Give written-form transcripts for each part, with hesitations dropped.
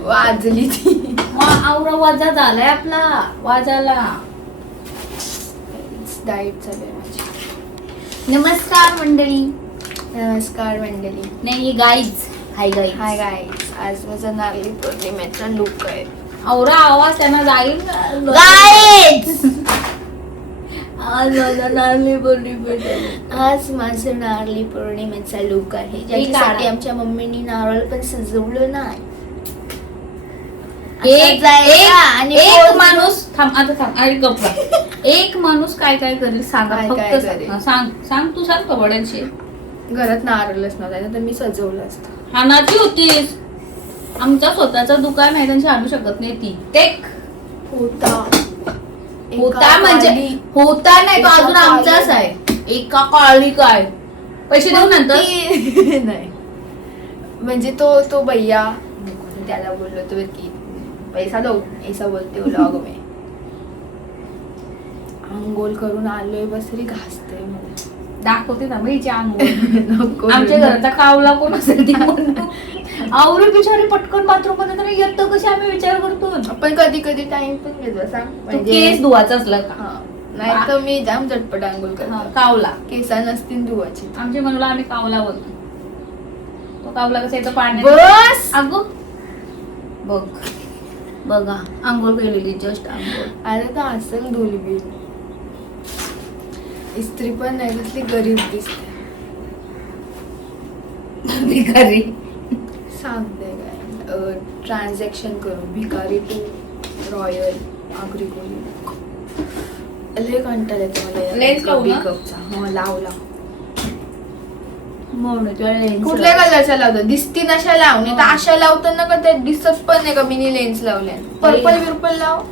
वाजली ती आवरा वाजा झालाय आपला वाजाला. डाएट चालू आहे माझी. नमस्कार मंडळी. नमस्कार मंडळी. नाही guys. Hi guys. Hi guys. आज माझा नारळी पौर्णिमेचा लुक आहे. आवरा आवाज त्यांना जाईल गाईज. आज माझा नारळी पौर्णिमेचा आज माझं नारळी पौर्णिमेचा लुक आहे, ज्याच्यासाठी आमच्या मम्मीनी नारळ पण सजवलं नाही. एक माणूस थांब आता थांब अरे गप्पा. एक माणूस काय काय करेल सांगा काय फक्त करेल? सांग तू सांग कबड्यांशी. घरात नारळच नव्हता तर मी सजवलं असतं. हानाची होतीस. आमचा स्वतःचा दुकान आहे त्यांची आणू शकत नाही ती. ते होता म्हणजे होता नाही तो अजून आमचाच आहे. एका काळी काय पैसे देऊ नंतर नाही म्हणजे तो भैया त्याला बोललो तो की पैसा दो ऐसा बोलते व्लॉग में. अंघोळ करून आलोय बस री घासते मला. दाखवते ना बाईची अंघोळ. नको आमच्या घराचा कावला कोण असेल ती आवरे बिचारी पटकन बाथरूम मध्ये तर येतं कशी आम्ही विचार करतो. पण कधी कधी टाइम पण घेतो सांग म्हणजे केस धुवाचा असला का. नाही तर मी जाम झटपट अंघोळ करतो. कावला केसा नसतील धुवाची. आमच्या मनूला आम्ही कावला बोलतो. तो कावला कसा येतो पाण्यात. बस अगो बघ बघा आंघोळ केलेली जस्ट आंघोळ. अरे तर असं धुलबी इस्त्री पण नाही कसली गरीब दिसते. भिकारी सांगते काय ट्रान्झॅक्शन करू भिकारी टू रॉयल आगरी कोली. लय कंटाळा येतो मला लेन्स लावू ना? मेकअपचा. लावला लेन्स कुठल्या कलरच्या लावतो दिसती नशा लावणे तर अशा लावतो ना का ते दिसत पण नाही का मिनी लेन्स लावल्या. पर्पल बिरपल लाव.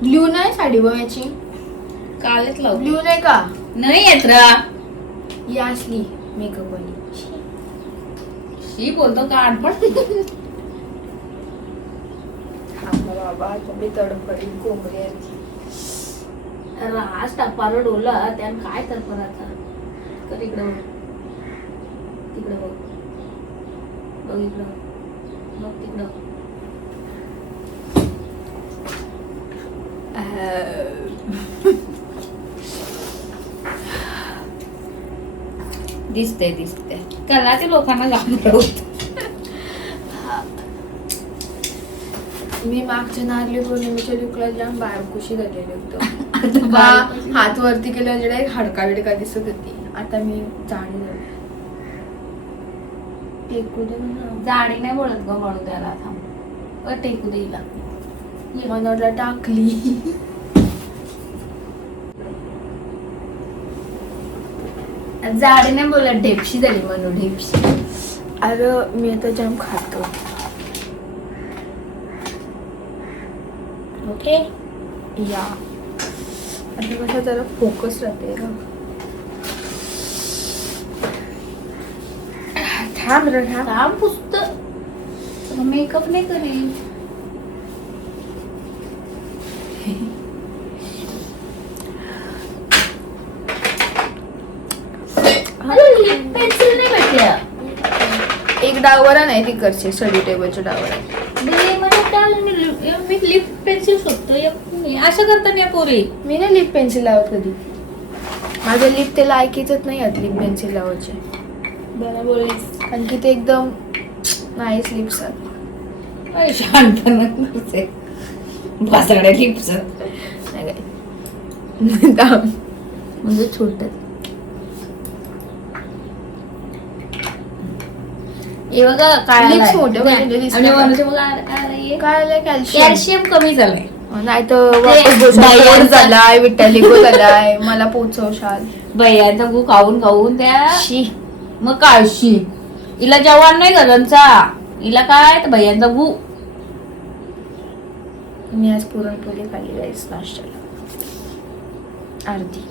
ब्ल्यू नाही साडी बघायची. कालच लावू. ब्ल्यू नाही का नाही येत रा ही असली मेकअप वाली. शी बोलतो का आठवण. बाबा तुम्ही तडफडी कोंबडी राज टापार डोला त्यान काय तडफडाचा कर. इकडं बघ तिकडं बघ बघ इकडं बघ तिकडं. दिसते कला ते लोकांना घाबरवत. मी मागच्या नारळी पौर्णिमेच्या लुकला जाम बारकुशी घातलेली होतं. हात वरती केलं जेव्हा एक हाडका बिडका दिसत होती. आता मी जाणी टेकू दे ना. जाडी नाही बोलत ग म्हणून त्याला थांब टेकू देईला मनोला टाकली. जाडी नाही बोलत ढेपशी झाली म्हणून ढेपशी. अरे मी आता जाम खातो. ओके या आता कसं जरा फोकस राहते ना. थांब रे थांब. थांब पुस्तक मेकअप नाही करेल. लिप पेन्सिल नाही भेटल्या. एक डावरा नाही ती करते स्टडी टेबलच्या डावरा. मी लिप पेन्सिल शोधतो असं करता नाही पोरी. मी नाही लिप पेन्सिल लावत कधी. माझं लिप ते लायकीच नाही आहेत लिप पेन्सिल लावायचे. बरं बोललीस. कारण की ते एकदम नाईस लिप्स आहेत. शहाणपणा भासगड्या लिप्स म्हणजे छोट. हे बघा काय लिप्स मोठे काय कॅल्शियम कमी झालंय. नाही तर झालाय विटॅलिको झालाय. मला पोचवशाल भैयाचा गु खाऊन त्या शी. मग काय शी हिला जेवण नाही घरांचा. हिला काय तर भैयांचा गु. मी आज पुरणपोळी खाल्ली राईस नाश्त्याला अर्धी.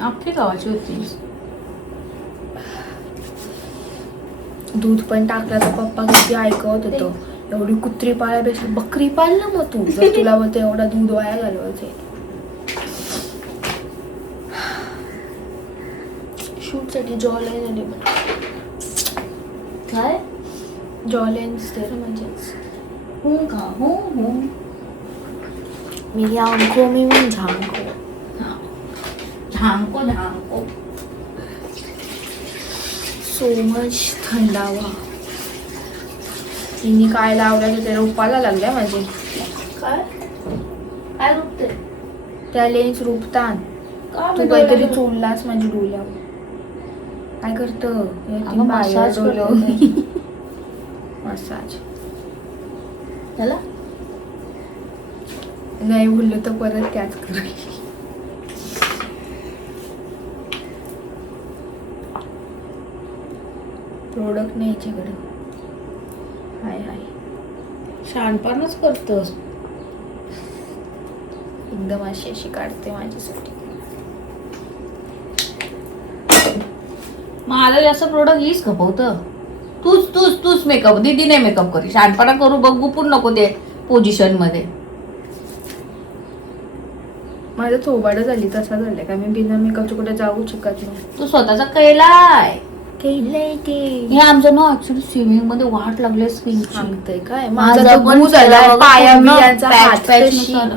आपली गावाची होती. दूध पण टाकलं तर पप्पा किती ऐकवत होतो. एवढी कुत्री पाळल्यापेक्षा बकरी पाळ ना मग तू. जर तुला बोलतो एवढा दूध वाया घालवायचे. शूट साठी जॉल आहे झाले काय जॉलेन्स तेरे मजेच हूँ का हूँ मेरी आंखों में मैं झांको. हाँ झांको झांको. सो मच थंडावा. तिने काय लावलं ते रोपाला लागल्या माझे. काय काय रुपते त्या लेन्स रुपतान. का तू काहीतरी चोललास माझी डोल्यावर. काय करतं अगं, मसाज मसाज. त्याला नाही बोललो तर परत त्याच करेल. प्रोडक्ट नाही याच्याकडे. हाय हाय शहाणपणच करतोस. एकदम अशी अशी काढते माझ्यासाठी. मला जास्त प्रोडक्ट हीच खपवतं. तूच मेकअप. दीदी नाही मेकअप करी. शहाणपणा करू बघू पण नको ते पोझिशन मध्ये. माझं थोबाड झाली तसा झालाय का मी बिना मेकअपच्या कुठे जाऊ शकत नाही. तू स्वतःचा केलाय. केलंय ते. हे आमचं ना ऍक्च्युली स्विमिंग मध्ये वाट लागली स्किनची. सांगतंय काय माझा माझा पण गू झाला केला बघा, पाया पूर्ण बियांचा patch हात patch कशी. नुसार.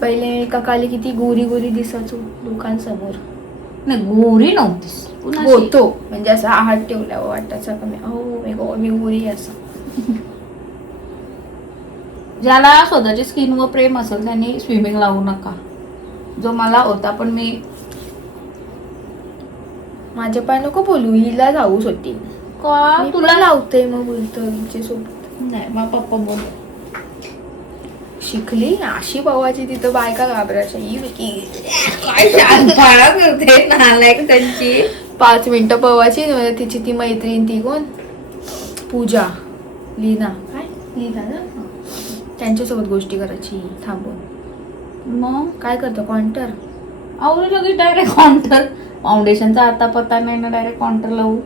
पहिले एका काली किती गोरी गोरी दिसायचो लोकांसमोर. नाही गोरी नव्हतीस. पुन्हा अशी. होतो म्हणजे असं हात ठेवल्यावर वाटायचा का मी गोरी असं. ज्याला स्वतःच्या स्किनवर प्रेम असेल त्यांनी स्विमिंग लावू नका. जो मला होता पण मी माझ्या पाय नको बोलू हिला जाऊच होती. का मी तुला तुला लावते मग बोलतो हिच्या सोबत. नाही मग पप्पा बोल. शिकली अशी पवाची तिथं बायका घाबरायच्या. काय शहाणपणा करते नालायक त्यांची. 5 मिनिटं पवाची तिची ती मैत्रीण ती कोण पूजा लीना काय लीना ना त्यांच्यासोबत गोष्टी करायची थांबून. मग काय करतो कॉन्टर आवडी लगेच डायरेक्ट काउंटर. फाउंडेशनचा आता पत्ता नाही ना डायरेक्ट काउंटर लावू.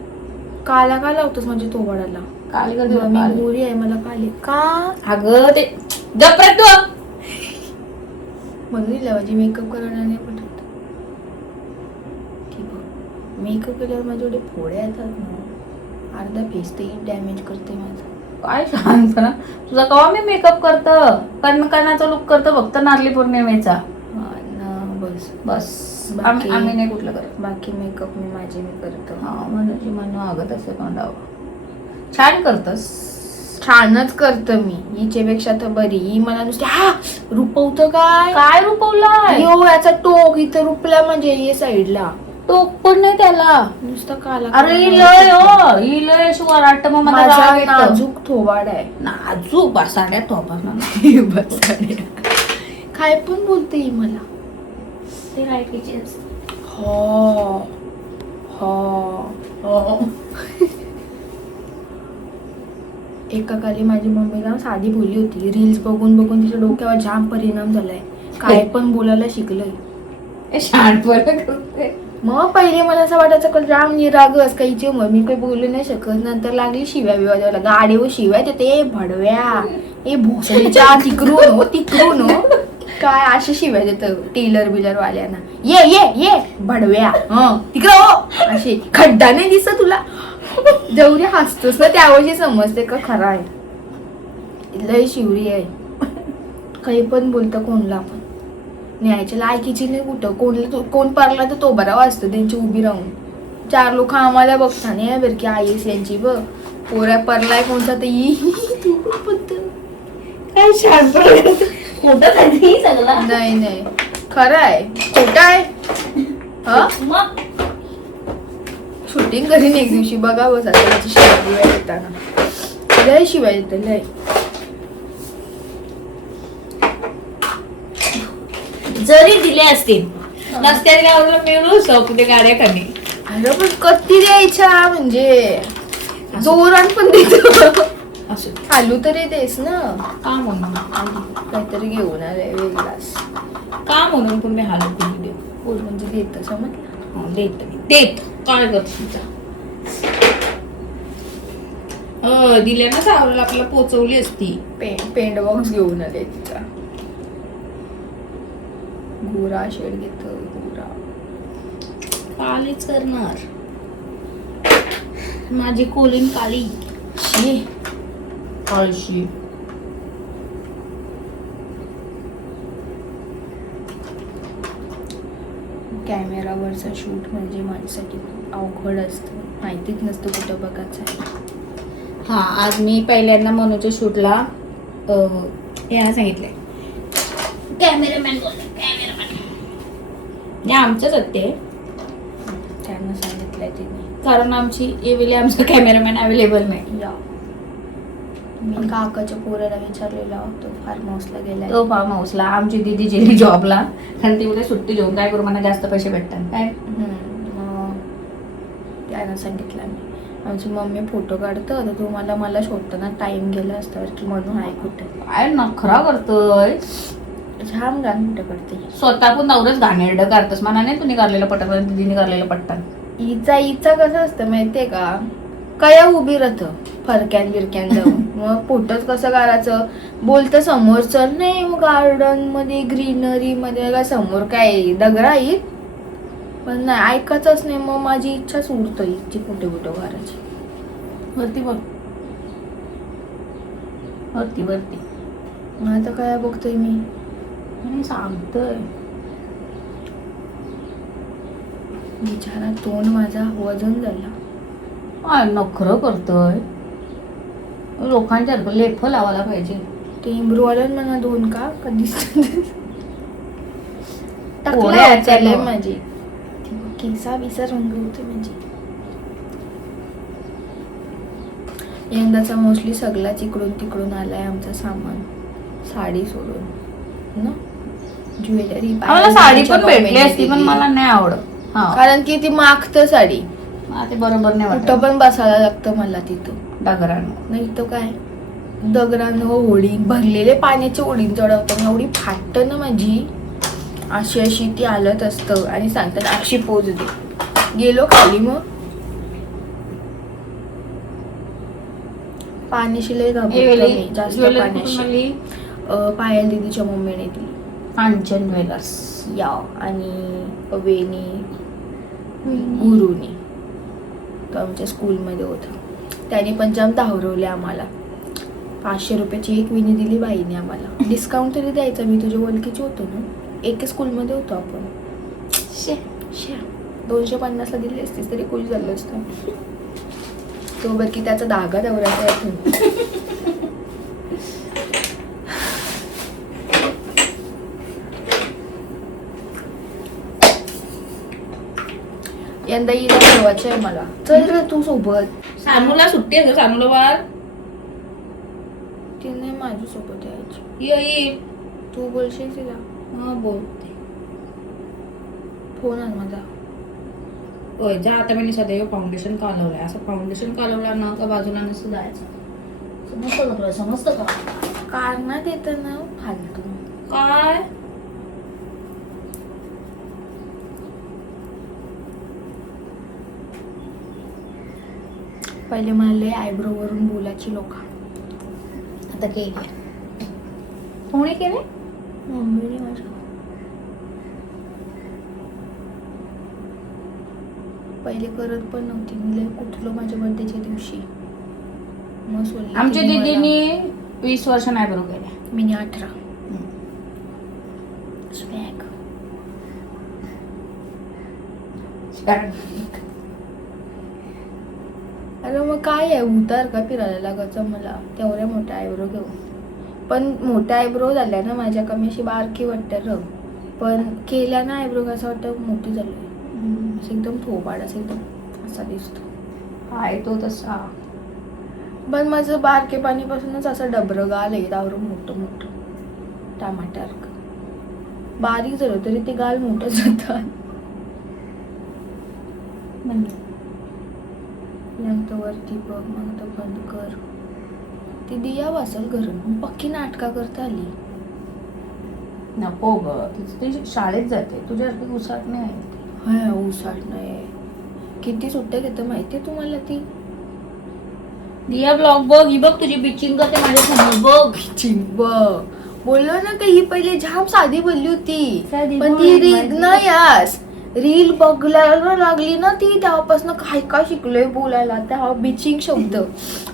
काला का लावतोस म्हणजे तोबडाला. काल मी गोरी आहे मला काली का अगं ते जपत तू म्हणून लावायची मेकअप करायला नाही पटत. ठीक आहे मेकअप केल्यावर माझे एवढे फोडे येतात ना अर्धा फेस ते डॅमेज करते माझं. काय शहाणपणा तुझा कवा मी मेकअप करतं. कणकणाचा लुक करतं फक्त नारळी पौर्णिमेचा. हा ना बस बस बाकी- आम्ही नाही कुठलं करत. बाकी मेकअप मी करतो. हा म्हणजे म्हणून आगत असे तोंडावं. छान करतस. छानच करतं मी हिच्यापेक्षा तर बरी. ही मला नुसते हा रुपवतं काय काय रुपवलाय. हो याचा टोक इथं रुपला म्हणजे हे साईडला टोक पण नाही त्याला. नुसतं काला अरे ही लय हो ही लय अशी वराट मग मला माझा राग येतो. नाजूक थोबाड आहे. नाजूक बसाड्या टोपा काय पण बोलते ही मला. ते रायकीचे हो हो एका काली माझी मम्मीला साधी बोलली होती. रील्स बघून बघून तिच्या डोक्यावर जाम परिणाम झालाय. काय पण बोलायला शिकलंय. शहाणपणा करते. मग पहिले मला असं वाटायचं का जाम निरागस काहीची मी काही बोलू नाही शकत. नंतर लागली शिव्या बिव्या द्यायला. गाडीवर शिव्या देते भडव्या ए भोसडीच्या तिकडून काय अशा शिव्या देतं टेलर बिलर वाल्यांना. ये भडव्या तिकडं हो अशी खड्डा नाही दिसत तुला. जेवढी हसतोस ना त्यावेळी समजते का खरा आहे. लय शिवरी आहे. काही पण बोलतं कोणला पण. न्यायच्या लायकीची नाही कुठं. कोण पारला तर तो बरा वाचतं त्यांची उभी राहून. 4 लोक आम्हाला बघता नाही बरं की आईस यांची बघ पोऱ्या परलाय कोणता तर काय शहाणपणा मोठा सगळा. नाही खरं आहे छोटा आहे. मग शूटिंग करीन एक दिवशी बघा बस आता त्याची शिवाय येताना लय शिवाय येतं लय. जरी दिले असतील नसत्या गावाला मिळू शकते गाड्या खाली. अरे पण कधी द्यायच्या म्हणजे जोरात पण देतो. असं आलू तरी देस ना. का म्हणून काहीतरी घेऊन आलंय वेगळाच. का म्हणून पण मी हालत दिली बोल म्हणजे देत समजलं. देत काय करत दिल्या ना सावरला आपल्याला पोचवली असती. पेंट बॉक्स घेऊन आले तिचा. गोरा शेड घेत गोरा कालीच करणार माझी कोलिन काली. शी कळशी. कॅमेरावरचा शूट म्हणजे माझ्यासाठी खूप अवघड असतं, माहितीच नसतं कुठं बघायचं आहे. हा, आज मी पहिल्यांदा मनूच्या शूटला याला सांगितलंय, कॅमेरामॅन बोलले, कॅमेरामॅन. नाही, आमचंच आहेत ते, त्यांना सांगितलंय तिने. कारण आमची एवेली आमचा कॅमेरामॅन अवेलेबल नाही. या मी काकाच्या पोराला विचारलेला होतो, फार्म हाऊसला गेला तो फार्म हाऊसला, आमची दिदी गेली जॉबला, कारण ती उद्या सुट्टी घेऊन काय करू, मला जास्त पैसे भेटतात काय. मग त्यांना सांगितलं मी, आमची मम्मी फोटो काढतं तर तुम्हाला मला शोधताना टाइम गेला असता की म्हणून आहे कुठे. काय नखरा करतोय, छान गाणं कुठं करते. स्वतः पण नवरच घाणेरडं करतस, म्हणा नाही तुम्ही करलेलं पटकन, दिदीने करलेलं पटकन. हिचा कसं असतं माहितीये का, कया उभी राहतं फरक्यान बिरक्यान जाऊन. मग फोटोच कसं काढायचं, बोलतं समोर चल, नाही मग गार्डन मध्ये ग्रीनरी मध्ये काय समोर काय दगडा येईल, पण नाही ऐकायचंच नाही. मग माझी इच्छाच उरतं इच्छी कुठे कुठं घराची. वरती बघ, वरती वरती. मग आता काय बघतोय मी सांगतोय. बिचारा तोंड माझा वजन झाला. काय नखरं करतोय, लोकांच्या लेफ लावायला पाहिजे. ते इम्ब्रोवालन म्हणा दोन का कधी पोरं आहेत चाललंय त्याला. माझी केसा बिसा रंग होते माझी. यंदाचा मोस्टली सगळाच इकडून तिकडून आलाय आमचा सामान, साडी सोडून ना, ज्वेलरी. मला साडी पण भेटली असती पण मला नाही आवडत. हा, कारण की ती मागतं साडी, ते बरोबर नाही कुठं वाटत. पण बसायला लागतं मला तिथं. डगरानं नाही तर काय दगडानं होडी भरलेले पाण्याच्या ओढीन चढवताना एवढी फाटतं ना माझी, अशी अशी ती हालत असतं. आणि सांगतात अशी पोज दे, गेलो खाली मग पाण्याशी लय घाबरते मी, जास्त पाण्याशी. पायल दीदीच्या मम्मीने दिली, कांचन ज्वेलर्स. या आणि वेणी गुरुनी, तो आमच्या स्कूलमध्ये होता. त्याने पण जाम धावरवले आम्हाला. 500 रुपयाची एक विणी दिली बाईने आम्हाला. डिस्काउंट तरी द्यायचा, मी तुझ्या ओळखीची होतो ना, एक स्कूलमध्ये होतो आपण. 250ला दिली असतीस तरी खुश झालं असतं. तो बघ की त्याचा धागा दवरायचा आहे. यंदा हिला ठेवायचं आहे मला. चल रे तू सोबत. सानूला सुट्टी आहे का, सानूला बार तिने माझ्या सोबत यायची. येईल. तू बोलशील तिला. हा बोलते. फोन आण माझा. होय, जा आता मी सदैव फाउंडेशन कालवलंय. असं फाउंडेशन कालवलं ना का बाजूला नसतं जायचं. समजतं का तुला, समजतं का? कारणात येतं ना फालतू. काय पहिले मला लय आयब्रो वरून बोलायची लोक. आता केली कोणी केले? मम्मीने माझ्या. पहिले करत पण नव्हती मी, लय कुठलो माझ्या बर्थडेच्या दिवशी. मग सोडली आमच्या तिने मला. दीदीने 20 वर्ष नाही बरोबर केल्या. मी 18. स्वॅग. अरे मग काय आहे, उतार का फिरायला लागायचं मला तेवढ्या मोठ्या आयब्रो घेऊन. पण मोठ्या आयब्रो झाल्या ना माझ्या, कमी अशी बारकी वाटते र, पण केल्या ना आयब्रो कसं वाटतं मोठी झाली. असं एकदम थोबाड असं एकदम असा दिसतो. आहे तो तसा. पण माझं बारकेपणीपासूनच असं डबरं गाल आहे, त्यावर मोठं मोठं टमाट्यासारखं. बारीक झालं तरी ते गाल मोठं जातात. नंतर वरती बघ, मग तर बंद कर. ती दिया वाचल घरून पक्की नाटका करता आली. नको ग, ती शाळेत जाते, तुझ्यासारखी उसाट नाही आहे. हा उसाट नाही. किती सुट्ट्या घेतं माहितीये तुम्हाला ती. दिया ब्लॉग बघ, ही बघ तुझी बिचिंग करते माझ्या समोर बघ. चिंब बोललो ना का ही पहिले जाम साधी बोलली होती, साधी पण बोलली ती माझी. नाही यास रील बघायला लागली ना ती, तेव्हापासून काय काय शिकलोय बोलायला. तेव्हा बिचिंग शब्द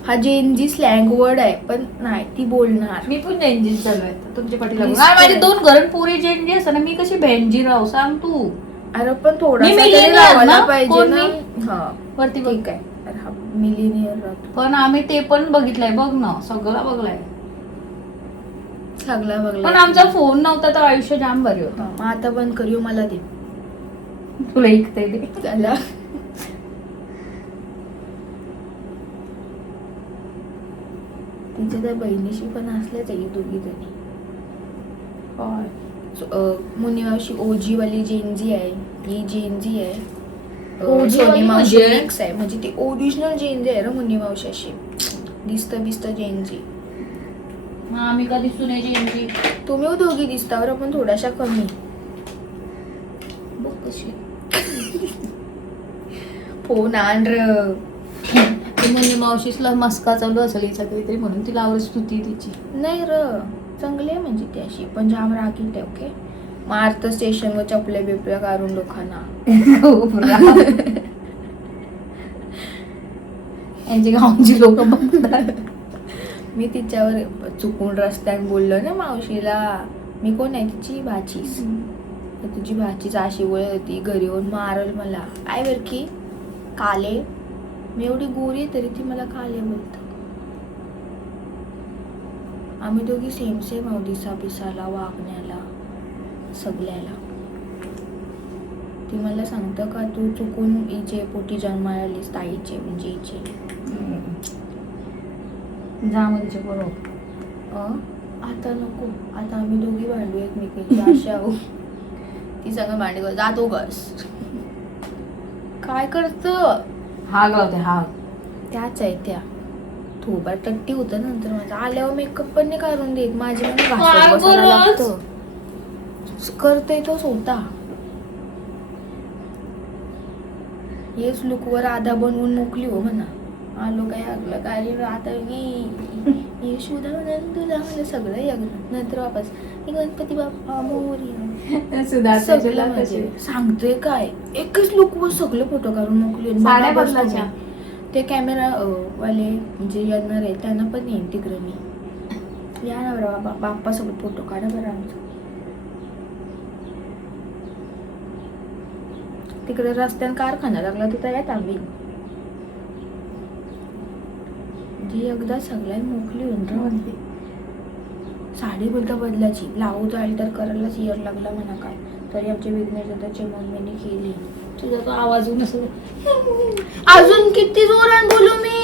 हा जेनजी स्लँग वर्ड आहे, पण नाही ती बोलणार. मी पण जेनजी चालू आहे तुमच्या पाठीला. दिसतंय. माझे 2 घरन पुरी जेनजी असं ना, मी कशी बेंजी राहू सांग तू. अरे पण थोडासा मी तरी millennial लावायला ना? पाहिजे कोण ना. मी? हा वरती बघ. ठीक आहे. अरे हा मिलिनियर राहतो. पण आम्ही ते पण बघितलंय बघ ना, सगळं बघलंय. सगळा पण बघला. आमचा फोन नव्हता तर आयुष्य जाम भारी होतं. मग आता बंद करू, मला दे तुला ऐकते ते. त्याला. तिच्या त्या बहिणीशी पण असल्याच आहे दोघी जणी. मुनी मावशी ओजी वाली जेनजी आहे, ही जेनजी आहे. OG सोनी वाली मावशी म्हणजे? मिक्स आहे, म्हणजे ती ओरिजिनल जेनजी आहे ना मुनी मावशी. अशी दिसत जेनजी. मग आम्ही कधी सुने जेनजी. तुम्ही दोघी दिसतावर पण थोड्याशा कमी. बघ कशी. फोन आण र. म्हणजे मावशीला मस्का चालू असेल हिचा काहीतरी, म्हणून तिला आवड स्तुती तिची. नाही र, चांगली आहे म्हणजे ती अशी, पण जाम रागीट आहे. ओके, मारत स्टेशनवर चपल्या बिपल्या काढून लोकांना. यांची गावची लोक बघतात. मी तिच्यावर चुकून रस्त्यात बोललो ना मावशीला, मी कोण आहे तिची भाचीस, तर तुझी भाचीच अशी वळ होती, घरी येऊन मारल मला. काय बर की काले, मी एवढी गोरी आहे तरी ती मला काले बोलत. आम्ही दोघी सेम सेम आहोत, दिसा पिसाला, वागण्याला, सगळ्याला. ती मला सांगतं का तू चुकून हिचे पोटी जन्माला आलीस, ताईचे म्हणजे हिचे. जा मग तिच्या बरोबर. आता नको, आता आम्ही दोघी भांडू एकमेकीची आशा आहो. ती सगळं मांडी कर, जातो बस. काय करत हाग लावते हाग. त्याच आहे त्या. थोबार टट्टी होतं नंतर माझा, आल्यावर मेकअप पण नाही करून देत माझी, मला घासत बसायला लागतं. करतोय तो स्वतः. हेच लुकवर आधा बनवून मोकली हो म्हणा. आलो काय लागलं काय आता ये शुदानंद तुला मला सगळं यागलं. नंतर वापस गणपती बाप्पा मोरया. सांगतोय काय, एकच लुकवर सगळे फोटो काढून मोकले. साड्या बदलाच्या. ते कॅमेरा वाले जे येणार आहे त्यांना पण येईन तिकडे मी. या ना बरं बाप्पा सोबत फोटो काढा बरं आमचा. तिकडे रस्त्यानं कारखाना लागला तिथं येत आम्ही. जी एकदा सगळ्या मोकली होऊन राहते. साडी बोलता बदलाची, ब्लाऊज अल्टर करायलाच इयर लागला म्हणा काय, तरी आमच्या विघ्नेश दादाच्या मम्मीने केली. तुझा तो आवाज नसेल. अजून किती जोरात बोलू मी,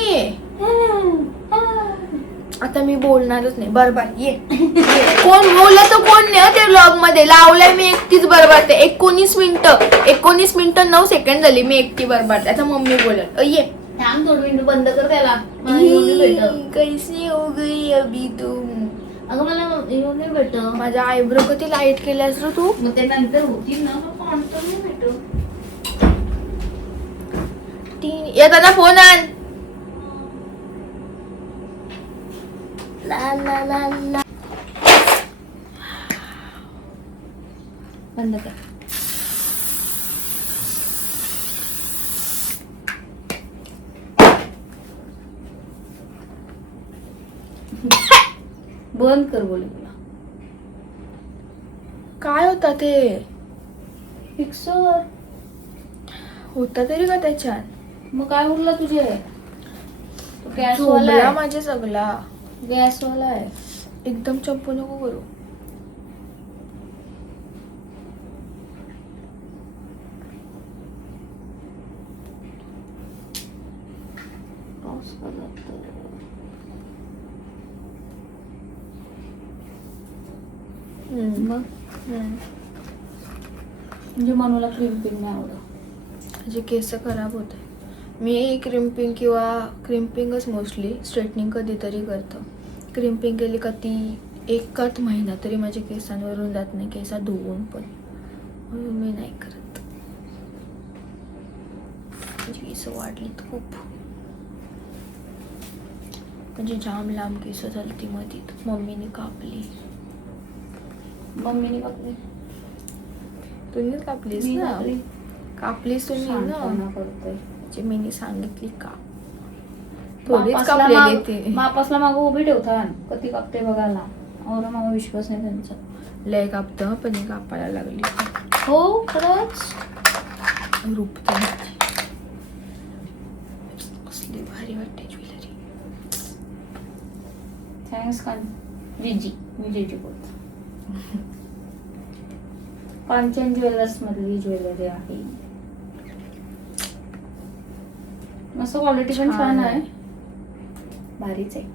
आता मी बोलणारच नाही. बरोबर ये. कोण बोललं तर कोण नाही ते व्लॉग मध्ये लावलंय मी एकटीच बरोबर. 19 मिनिटं 9 सेकंड झाली मी एकटी बरोबर. आता मम्मी बोलत ये. थोडं मिनिट बंद कर त्याला. कैसी हो गई अभी तुम. अगं मला येऊन नाही भेट. माझा आयब्रो कधी लाईट केल्यास रे तू. मग ते नंतर होतील ना, कॉन्टॅक्ट नाही भेट. येताना फोन आण. ला ला ला ला. बंद कर. बंद कर बोले तुला. काय होता ते फिक्सर होता तरी का त्याच्यात. मग काय उरलं तुझे. गॅस झोपला वाला माझे सगळा. गॅस वाला आहे. एकदम चंपू नको करू. पाऊस पडला मग म्हणजे मनूला क्रिम्पिंग नाही आवडत. माझे केस खराब होते. मी क्रिम्पिंग किंवा क्रिम्पिंगच मोस्टली, स्ट्रेटनिंग कधीतरी करतं. क्रिम्पिंग केली का ती एकच महिना तरी माझ्या केसांवरून जात नाही, केसा धुवून पण, म्हणून मी नाही करत. माझी केस वाढलीत खूप, म्हणजे जाम लांब केस झाली ती मध्ये, मम्मीने कापली. मम्मीने कापली. तुम्हीच कापलीस मी ना. कापली. कापली तुम्ही ना शहाणपणा करतोय. जे मी सांगितली का थोडीच कापलेली ते मापासला मागं उभी ठेवतात कधी कापते बघायला. और मागं विश्वास नाही त्यांचा. लय कापतं पण ही कापायला लागली हो खरंच. रूप त्यांची. कसली भारी वाटते ज्वेलरी. थँक्स कान विजयची बोलतो. कांचन ज्वेलर्स मधली ज्वेलरी आहे. मस्त क्वालिटी पण छान आहे. भारीच आहे.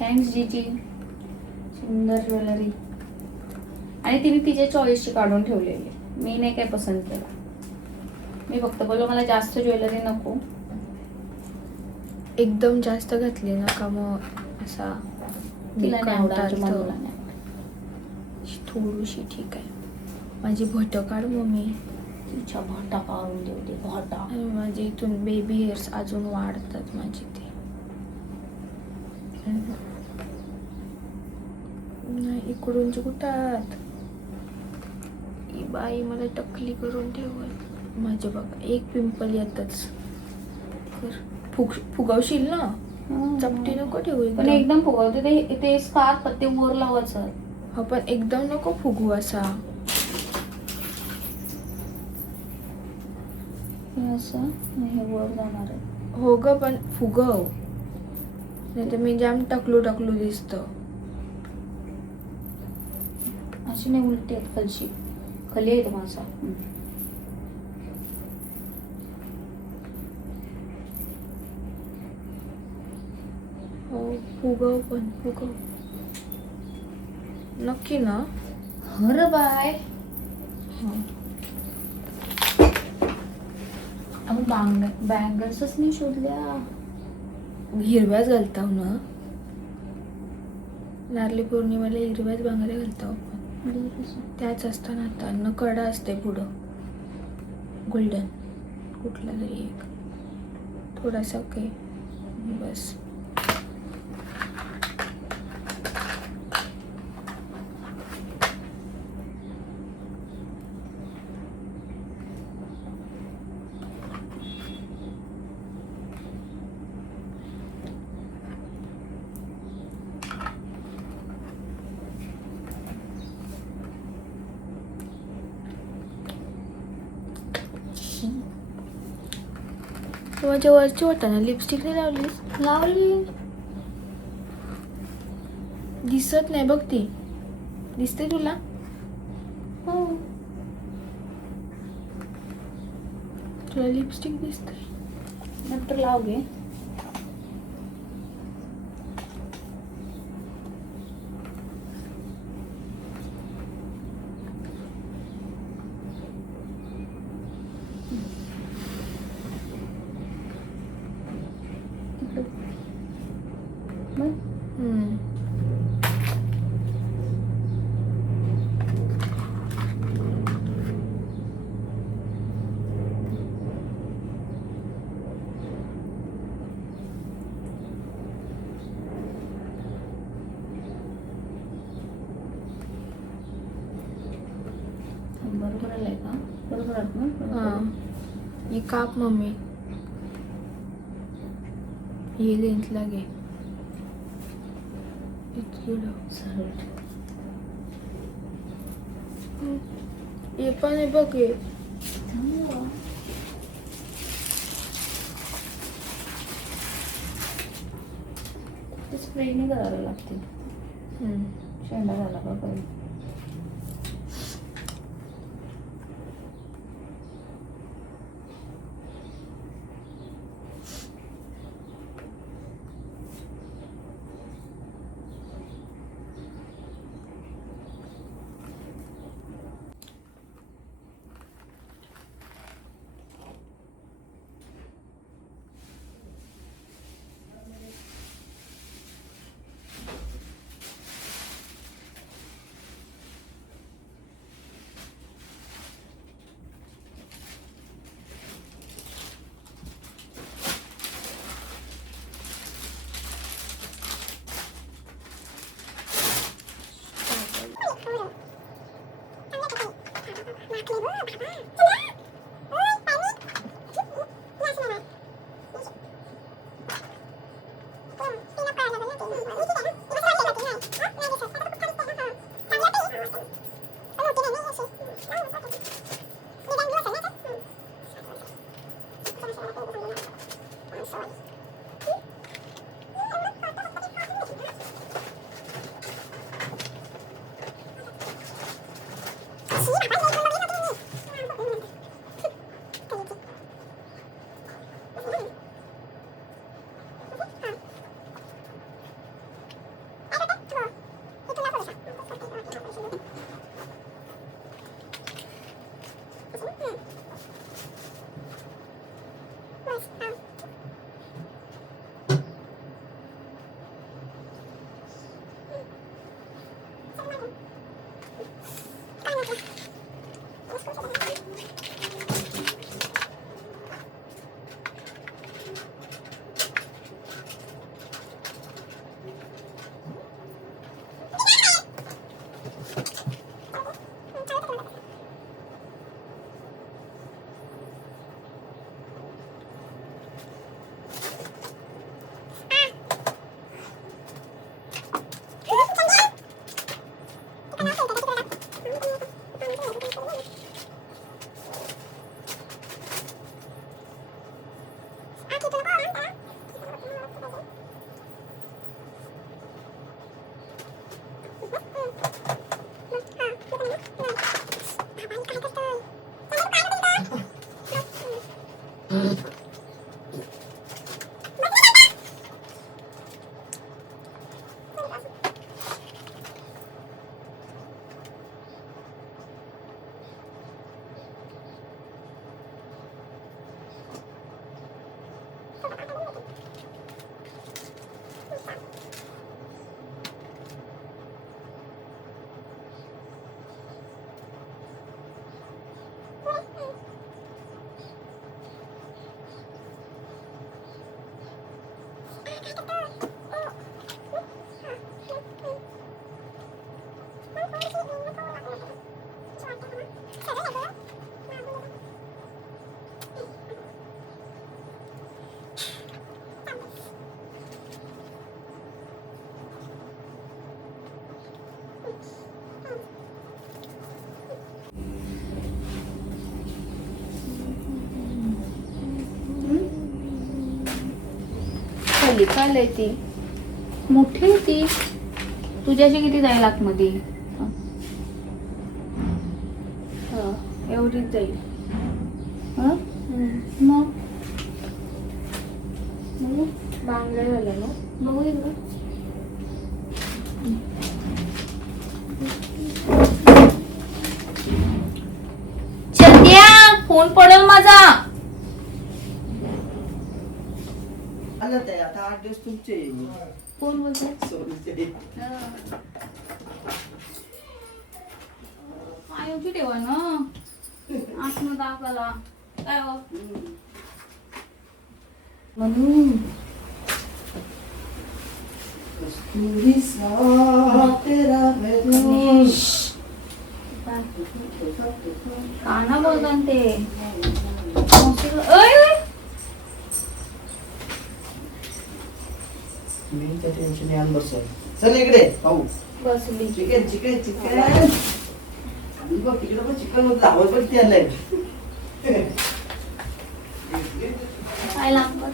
थँक्स जीजी. सुंदर ज्वेलरी. आणि तिने तिच्या चॉईसची काढून ठेवलेली. मी नाही काय पसंत केला. मी फक्त बोललो मला जास्त ज्वेलरी नको. एकदम जास्त घातली ना का मग असा तिला नाही आवडत. कंटाळतो. मला नाही आवडत. थोडीशी ठीक आहे. माझी भट काढ मम्मी. तिच्या भाटा काढून देऊ दे. भाटा. आणि माझे इथून बेबी हेअर्स अजून वाढतात माझे ते. नाही इकडूनचे कुठात. ही बाई मला टकली करून ठेवल. माझे बघा एक पिंपल येतच. फुगवशील ना चपटी नको ठेवू पण एकदम फुगवते ते स्कार्फ पत्ते वर लावायचं. हा पण एकदम नको फुगू असा. असं हे वर जाणार आहे. हो ग पण फुगव नाही तर मी जाम टकलू दिसत. अशी नाही उलटी आहेत खालची. खाली आहे माझा. हो फुगव पण फुगव नक्की ना. Her by. आपण बँगल्सच नाही शोधल्या. हिरव्याच घालताव ना. नारळी पौर्णिमेला हिरव्याच बांगड्या घालताव आपण. त्याच असताना आता न कडा असते पुढं गोल्डन कुठला तरी एक थोडासा काही बस. माझ्या वरची वाटाणा लिपस्टिक नाही लावली. दिसत नाही बघ ती. दिसते तुला. हो तुला लिपस्टिक दिसते. नंतर लाव घे. बरोबर आलंय का. बरोबर आलं ना. हा ही काप मम्मी. ही लेंथ लागे हे पण आहे बघ हे. स्प्रेने करायला लागते. शेंडा झाला का काही. खाली चालय ती मोठी आहे ती. तुझ्याशी किती जाईल आतमध्ये? एवढीच जाईल. हं? मग बांगड्या झाल्या ना. बघू एकदा. चंद्या, फोन पडेल माझा. आता 8 दिवस तुमचे कोण बोलतोय? काय होती तेव्हा ना आत्म दाखवायला काय हो? म्हणून कस्तुरी सा तेरा है दोष. काना बोलतात ते. ओय, ओय. मी त्या टेन्शन यान बसलोय. चल इकडे पाहू. बसली. Chicken chicken chicken. आणि बघ तिकडे पण चिकन मध्ये आवाज पण ते आलाय. काय लागतं?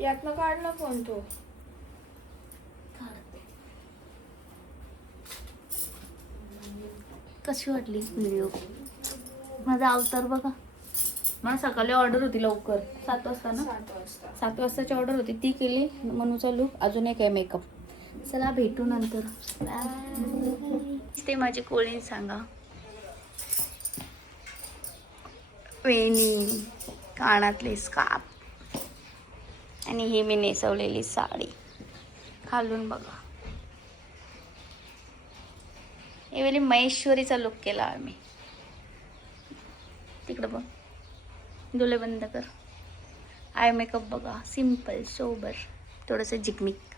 यातनं काढला फोन तो. कशी वाटली व्हिडिओ? माझा अवतार बघा. मला सकाळी ऑर्डर होती लवकर 7 वाजता ना. 7 वाजता. 7 वाजताची ऑर्डर होती ती केली. मनूचा लुक अजून एक आहे मेकअप. चला भेटू नंतर. ते माझी कोळी सांगा. वेणी, कानातले स्कार्फ आणि ही मी नेसवलेली साडी. खालून बघा. यावेळी महेश्वरीचा लुक केला आम्ही. तिकडं बघ. डोळे बंद कर. आय मेकअप बघा, सिम्पल सोबर, थोडंसं झिकमिक.